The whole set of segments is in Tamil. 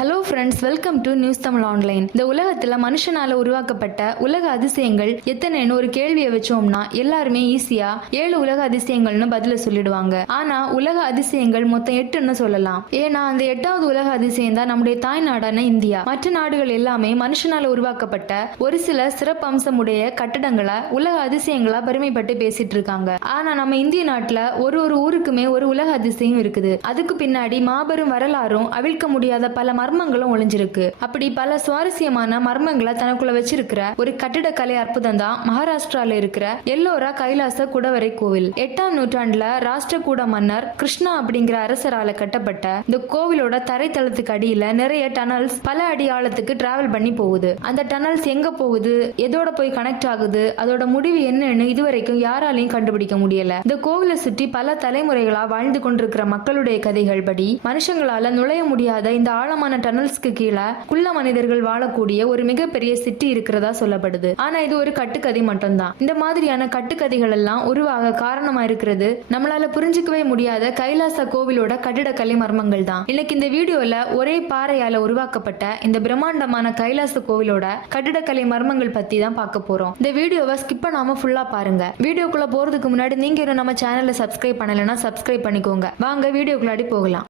Hello friends, welcome to news Tamil online. இந்த உலகத்துல மனுஷனால உருவாக்கப்பட்ட உலக அதிசயங்கள் எத்தனைன்னு ஒரு கேள்வியை வச்சோம்னா எல்லாருமே ஈஸியா 7 உலக அதிசயங்கள்னு பதில சொல்லிடுவாங்க. ஆனா உலக அதிசயங்கள் மொத்தம் 8ன்னு சொல்லலாம். ஏன்னா அந்த 8வது உலக அதிசயம் தான் நம்முடைய தாய் நாடான இந்தியா. மற்ற நாடுகள் எல்லாமே மனுஷனால உருவாக்கப்பட்ட ஒரு சில சிறப்பம்சமுடைய கட்டடங்களை உலக அதிசயங்களா பெருமைப்பட்டு பேசிட்டு இருக்காங்க. ஆனா நம்ம இந்திய நாட்டுல ஒரு ஊருக்குமே ஒரு உலக அதிசயம் இருக்குது. அதுக்கு பின்னாடி மாபெரும் வரலாறும் அவிழ்க்க முடியாத பல மர்மங்களும் ஒளிஞ்சிருக்கு. அப்படி பல சுவாரஸ்யமான மர்மங்களை தனக்குள்ள வச்சிருக்கிற ஒரு கட்டிடக்கலை அற்புதம் தான் மகாராஷ்டிரால இருக்கிற எல்லோரா கைலாச குடவரை கோவில். 8ஆம் நூற்றாண்டுல ராஷ்டிரகூட மன்னர் கிருஷ்ணா அப்படிங்கிற அரசரால கட்டப்பட்ட இந்த கோவிலோட தரைத்தளத்துக்கு அடியில நிறைய டனல்ஸ் பல அடி ஆழத்துக்கு டிராவல் பண்ணி போகுது. அந்த டனல்ஸ் எங்க போகுது, எதோட போய் கனெக்ட் ஆகுது, அதோட முடிவு என்னன்னு இதுவரைக்கும் யாராலையும் கண்டுபிடிக்க முடியல. இந்த கோவிலை சுற்றி பல தலைமுறைகளா வாழ்ந்து கொண்டிருக்கிற மக்களுடைய கதைகள் படி மனுஷங்களால நுழைய முடியாத இந்த ஆழமான டனல்ஸ்க்கு கீழே குள்ள மனிதர்கள் வாழக்கூடிய ஒரு மிகப்பெரிய சிட்டி இருக்கிறதா சொல்லப்படுது. ஆனா இது ஒரு கட்டுக்கதை மட்டும்தான். இந்த மாதிரியான கட்டுக்கதைகள் எல்லாம் உருவாக காரணமா இருக்கிறது நம்மளால புரிஞ்சுக்கவே முடியாத கைலாச கோவிலோட கட்டிடக்கலை மர்மங்கள் தான். இன்னைக்கு இந்த வீடியோல ஒரே பாறையால உருவாக்கப்பட்ட இந்த பிரம்மாண்டமான கைலாச கோவிலோட கட்டிடக்கலை மர்மங்கள் பத்தி தான் பார்க்க போறோம். இந்த வீடியோவை ஸ்கிப் பண்ணாம ஃபுல்லா பாருங்க. வீடியோக்குள்ள போறதுக்கு முன்னாடி நீங்க இன்னும் நம்ம சேனலை சப்ஸ்கிரைப் பண்ணலைன்னா சப்ஸ்கிரைப் பண்ணிக்கோங்க. வாங்க வீடியோக்குள்ளாடி போகலாம்.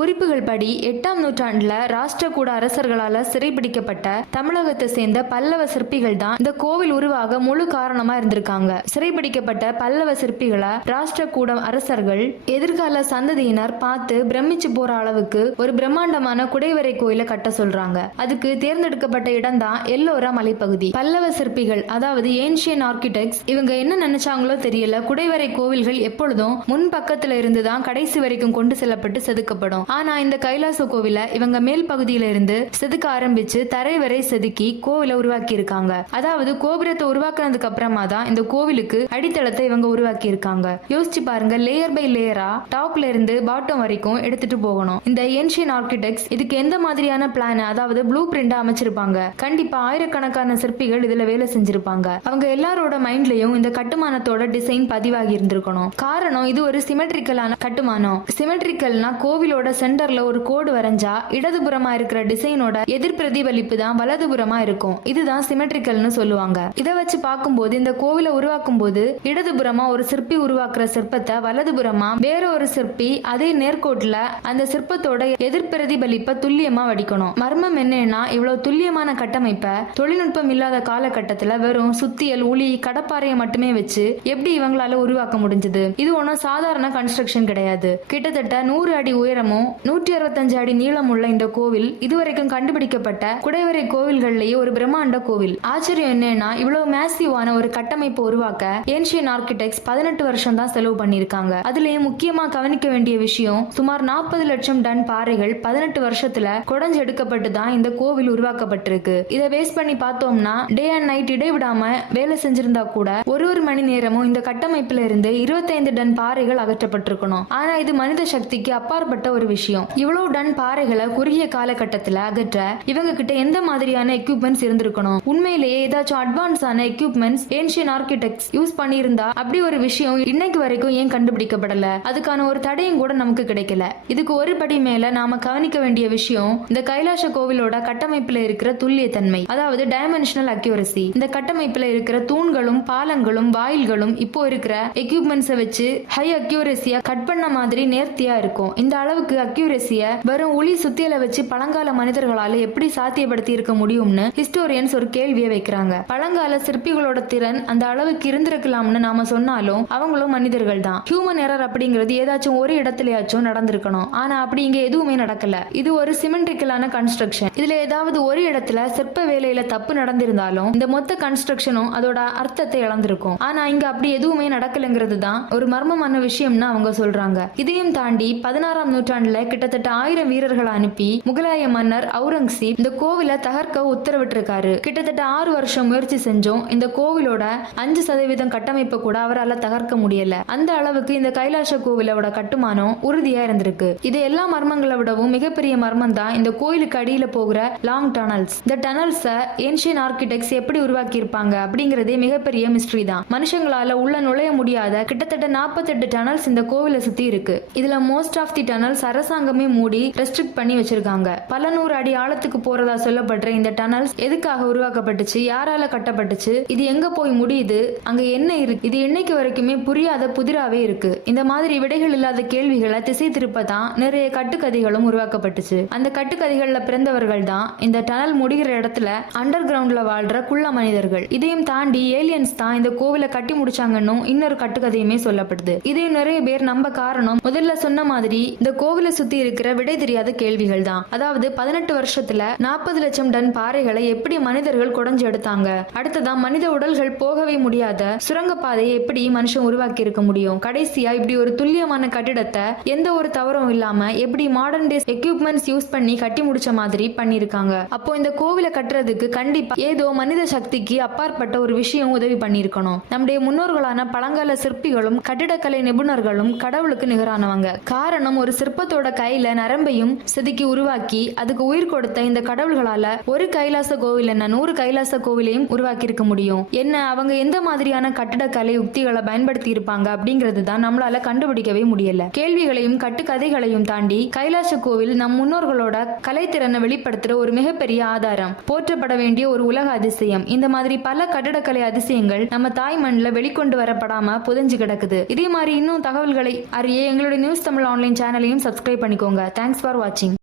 குறிப்புகள் படி 8ஆம் நூற்றாண்டுல ராஷ்டிரகூட அரசர்களால சிறைபிடிக்கப்பட்ட தமிழகத்தை சேர்ந்த பல்லவ சிற்பிகள் தான் இந்த கோவில் உருவாக முழு காரணமா இருந்திருக்காங்க. சிறைபிடிக்கப்பட்ட பல்லவ சிற்பிகளை ராஷ்டிரகூட அரசர்கள் எதிர்கால சந்ததியினர் பார்த்து பிரமிச்சு போற அளவுக்கு ஒரு பிரம்மாண்டமான குடைவரை கோயிலை கட்ட சொல்றாங்க. அதுக்கு தேர்ந்தெடுக்கப்பட்ட இடம் தான் எல்லோரா மலைப்பகுதி. பல்லவ சிற்பிகள் அதாவது ஏன்ஷியன் ஆர்கிடெக்ட்ஸ் இவங்க என்ன நினைச்சாங்களோ தெரியல, குடைவரை கோவில்கள் எப்பொழுதும் முன் பக்கத்துல இருந்துதான் கடைசி வரைக்கும் கொண்டு செல்லப்பட்டு செதுக்கப்படும். ஆனா இந்த கைலாச கோவில இவங்க மேல் பகுதியில இருந்து செதுக்க ஆரம்பிச்சு தரை வரை செதுக்கி கோவிலை உருவாக்கி இருக்காங்க. அதாவது கோபுரத்தை உருவாக்குனதுக்கு அப்புறமா தான் இந்த கோவிலுக்கு அடித்தளத்தை இவங்க உருவாக்கி இருக்காங்க. யோசிச்சு பாருங்க, லேயர் பை லேயரா டாப்ல இருந்து பாட்டம் வரைக்கும் எடுத்துட்டு போகணும். இந்த ஏன்ஷியன் ஆர்கிடெக்ட்ஸ் இதுக்கு எந்த மாதிரியான பிளான் அதாவது ப்ளூ பிரிண்ட் அமைச்சிருப்பாங்க. கண்டிப்பா ஆயிரக்கணக்கான சிற்பிகள் இதுல வேலை செஞ்சிருப்பாங்க. அவங்க எல்லாரோட மைண்ட்லயும் இந்த கட்டுமானத்தோட டிசைன் பதிவாகி இருந்திருக்கணும். காரணம் இது ஒரு சிமெட்ரிக்கலான கட்டுமானம். சிமெட்ரிக்கல்னா கோவிலோட சென்டர்ல ஒரு கோடு வரைஞ்சா இடதுபுறமா இருக்கிற டிசைனோட எதிர் பிரதிபலிப்பு தான் வலதுபுறமா இருக்கும். இதுதான் சிமெட்ரிக்கல்னு சொல்லுவாங்க. இதை வச்சு பார்க்கும்போது இந்த கோவிலை உருவாக்கும் போது இடதுபுறமா ஒரு சிற்பி உருவாக்குற சிற்பத்தை வலதுபுறமா வேற ஒரு சிற்பி அதே நேர்கோட்டுல அந்த சிற்பத்தோட எதிர் பிரதிபலிப்பை துல்லியமா வடிக்கணும். மர்மம் என்னன்னா இவ்வளவு துல்லியமான கட்டமைப்பை தொழில்நுட்பம் இல்லாத காலகட்டத்துல வெறும் சுத்தியல், உளி, கடப்பாறையை மட்டுமே வச்சு எப்படி இவங்களால உருவாக்க முடிஞ்சது? இது ஒன்னும் சாதாரண கன்ஸ்ட்ரக்ஷன் கிடையாது. கிட்டத்தட்ட 100 அடி உயரமும் 165 அடி நீளம் உள்ள இந்த கோவில் இதுவரைக்கும் கண்டுபிடிக்கப்பட்ட குடைவரை கோவில்கள்லயே ஒரு பிரம்மாண்ட கோவில். ஆச்சரியம் என்னன்னா இவ்வளவு மேசிவான ஒரு கட்டமைப்பை உருவாக்க ஏன்ஷியன் ஆர்கிடெக்ட்ஸ் 18 வருஷம் தான் செலவு பண்ணிருக்காங்க. அதுலயும் முக்கியமா கவனிக்க வேண்டிய விஷயம், சுமார் 40 லட்சம் டன் பாறைகள் 18 வருஷத்துல குடஞ்சு எடுக்கப்பட்டு தான் இந்த கோவில் உருவாக்கப்பட்டிருக்கு. இதை பேஸ் பண்ணி பார்த்தோம்னா டே அண்ட் நைட் இடைவிடாம வேலை செஞ்சிருந்தா கூட ஒரு மணி நேரமும் இந்த கட்டமைப்புல இருந்து 25 டன் பாறைகள் அகற்றப்பட்டிருக்கணும். ஆனா இது மனித சக்திக்கு அப்பாற்பட்ட ஒரு விஷயம். இவ்வளவு டன் பாறைகளை குறுகிய காலகட்டத்தில் அகற்ற இவங்க கிட்ட எந்த மாதிரியான எக்யூப்மெண்ட்ஸ் இருந்திருக்கணும்? உண்மையிலேயே ஏதாச்சும் அட்வான்ஸான எக்யூப்மெண்ட்ஸ் ஏன்ஷியன் ஆர்கிடெக்ட்ஸ் யூஸ் பண்ணியிருந்தா அப்படி ஒரு விஷயம் இன்னைக்கு வரைக்கும் ஏன் கண்டுபிடிக்கப்படல? அதுக்கான ஒரு தடையும் கூட நமக்கு கிடைக்கல. இதுக்கு ஒரு படி மேல நாம கவனிக்க வேண்டிய விஷயம் இந்த கைலாச கோவிலோட கட்டமைப்புல இருக்கிற துல்லியத்தன்மை, அதாவது டைமென்ஷனல் அக்யூரசி. இந்த கட்டமைப்புல இருக்கிற தூண்களும் பாலங்களும் வாயில்களும் இப்போ இருக்கிற எக்யூப்மெண்ட்ஸை வச்சு ஹை அக்யூரசியா கட் பண்ண மாதிரி நேர்த்தியா இருக்கும். இந்த அளவுக்கு அக்யூரசிய வெறும் ஒளி சுத்தியலை வச்சு பழங்கால மனிதர்களால எப்படி சாத்தியப்படுத்தி இருக்க முடியும்னு ஹிஸ்டோரியன்ஸ் ஒரு கேள்வியை வைக்கிறாங்க. பழங்கால சிற்பிகளோட திறன் அந்த அளவுக்கு இருந்திருக்கலாம்னு நாம சொன்னாலும் அவங்களும் மனிதர்கள் தான். ஹியூமன் எரர் அப்படிங்கிறது ஏதாச்சும் ஒரு இடத்துலயாச்சும் நடந்திருக்கணும். ஆனா அப்படி இங்க எதுவுமே நடக்கல. இது ஒரு சிமெட்ரிக்கலான கன்ஸ்ட்ரக்ஷன். இதுல ஏதாவது ஒரு இடத்துல சிற்ப வேலையில தப்பு நடந்திருந்தாலும் இந்த மொத்த கன்ஸ்ட்ரக்ஷனும் அதோட அர்த்தத்தை இழந்திருக்கும். ஆனா இங்க அப்படி எதுவுமே நடக்கலங்கிறது தான் ஒரு மர்மமான விஷயம்னு அவங்க சொல்றாங்க. இதையும் தாண்டி 16ஆம் நூற்றாண்டுல மண்ணில் கிட்டத்தட்ட 1000 வீரர்களை அனுப்பி முகலாய மன்னர் அவுரங்கசீப் இந்த கோவிலை தகர்க்க உத்தரவிட்டிருக்காரு. கிட்டத்தட்ட 6 வருஷம் முயற்சி செஞ்சோம் இந்த கோவிலோட 5% கட்டமைப்பு கூட அவரால் தகர்க்க முடியல. அந்த அளவுக்கு இந்த கைலாச கோவிலோட கட்டுமானம் உறுதியா இருந்திருக்கு. இது எல்லா மர்மங்களை விடவும் மிகப்பெரிய மர்மம் தான் இந்த கோயிலுக்கு அடியில போகிற லாங் டனல்ஸ். இந்த டனல்ஸை ஏன்ஷியன் ஆர்கிடெக்ட்ஸ் எப்படி உருவாக்கி இருப்பாங்க அப்படிங்கறதே மிகப்பெரிய மிஸ்ட்ரி தான். மனுஷங்களால உள்ள நுழைய முடியாத கிட்டத்தட்ட 48 டனல்ஸ் இந்த கோவிலை சுத்தி இருக்கு. இதுல மோஸ்ட் ஆஃப் தி டனல்ஸ் அரசாங்கமே மூடி ரெஸ்ட்ரிக்ட் பண்ணி வச்சிருக்காங்க. பல 100 அடி ஆழத்துக்கு போறதா சொல்லப்படுற இந்த டனல்ஸ் எதுக்காக உருவாக்கப்பட்டுச்சு, யாரால கட்டப்பட்டுச்சு, இது எங்க போய் முடியுது, அங்க என்ன இருக்கு, இது இன்னைக்கு வரைக்குமே புரியாத புதிராவே இருக்கு. இந்த மாதிரி விடைகள் இல்லாத கேள்விகளை திசை திருப்பதான் நிறைய கட்டுக்கதைகளும் உருவாக்கப்பட்டுச்சு. அந்த கட்டுக்கதைகள்ல பிறந்தவர்கள் தான் இந்த டனல் முடிகிற இடத்துல அண்டர் கிரவுண்ட்ல வாழ்ற குள்ள மனிதர்கள். இதையும் தாண்டி ஏலியன்ஸ் தான் இந்த கோவிலை கட்டி முடிச்சாங்கன்னு இன்னொரு கட்டுக்கதையுமே சொல்லப்படுது. இதையும் நிறைய பேர் நம்ப காரணம் முதல்ல சொன்ன மாதிரி இந்த கோவிலை சுத்தி இருக்கிற விடை தெரியாத கேள்விகள் தான். அதாவது 18 வருஷத்துல 40 லட்சம் டன் பாறைகளை எப்படி மனிதர்கள் குடைஞ்சு எடுத்தாங்க, அடுத்ததான் மனித உடல்கள் போகவே முடியாத சுரங்க பாதையை எப்படி மனுஷன் உருவாக்கி இருக்க முடியும், கடைசியா இப்படி ஒரு துல்லியமான கட்டிடத்தை எந்த ஒரு தவறும் இல்லாம எப்படி மாடர்ன் டேஸ் எக்யூப்மெண்ட்ஸ் யூஸ் பண்ணி கட்டி முடிச்ச மாதிரி பண்ணிருக்காங்க. அப்போ இந்த கோவிலை கட்டுறதுக்கு கண்டிப்பா ஏதோ மனித சக்திக்கு அப்பாற்பட்ட ஒரு விஷயம் உதவி பண்ணிருக்கணும். நம்முடைய முன்னோர்களான பழங்கால சிற்பிகளும் கட்டிடக்கலை நிபுணர்களும் கடவுளுக்கு நிகரானவங்க. காரணம் ஒரு சிற்பத்தோட கையில நரம்பையும் செதுக்கி உருவாக்கி அதுக்கு உயிர் கொடுத்த இந்த கடவுள்களால ஒரு கைலாச கோவில் என்ன 100 கைலாச கோவிலையும் உருவாக்கி இருக்க முடியும். என்ன அவங்க எந்த மாதிரியான கட்டிடக்கலை உக்திகளை பயன்படுத்தி இருப்பாங்க அப்படிங்கிறது தான் நம்மளால கண்டுபிடிக்கவே முடியல. கேள்விகளையும் கட்டுக்கதைகளையும் தாண்டி கைலாச கோவில் நம் முன்னோர்களோட கலைத்திறனை வெளிப்படுத்துற ஒரு மிகப்பெரிய ஆதாரம், போற்றப்பட வேண்டிய ஒரு உலக அதிசயம். இந்த மாதிரி பல கட்டிடக்கலை அதிசயங்கள் நம்ம தாய் மண்ணில் வெளிக்கொண்டு வரப்படாம புதைஞ்சு கிடக்குது. இதே மாதிரி இன்னும் தகவல்களை அறிய எங்களுடைய நியூஸ் தமிழ் ஆன்லைன் சேனலையும் சப்ஸ்கிரைப் பண்ணிக்கோங்க. தேங்க்ஸ் ஃபார் வாட்சிங்.